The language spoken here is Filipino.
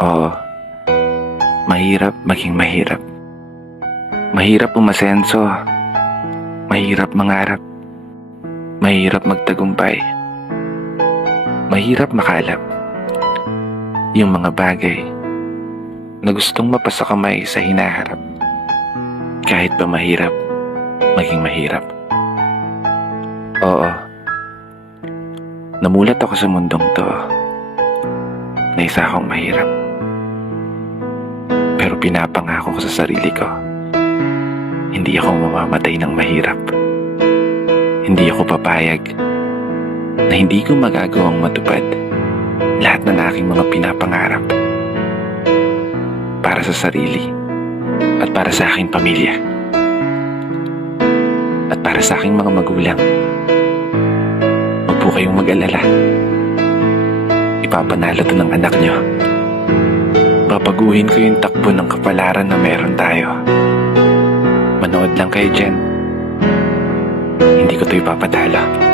Oo, mahirap maging mahirap. Mahirap umasenso, mahirap mangarap, mahirap magtagumpay, mahirap makalap. Yung mga bagay na gustong mapasa kamay sa hinaharap. Kahit pa mahirap, maging mahirap. Oo, namulat ako sa mundong to na isa akong mahirap. Pero pinapangako ko sa sarili ko, hindi ako mamamatay ng mahirap. Hindi ako papayag na hindi ko magagawang matupad lahat ng aking mga pinapangarap para sa sarili at para sa aking pamilya at para sa aking mga magulang. Huwag po kayong mag-alala. Ipapanalo to ng anak nyo. Papaguhin ko yung takbo ng kapalaran na meron tayo. Manood lang kayo dyan. Hindi ko to ipapatalo.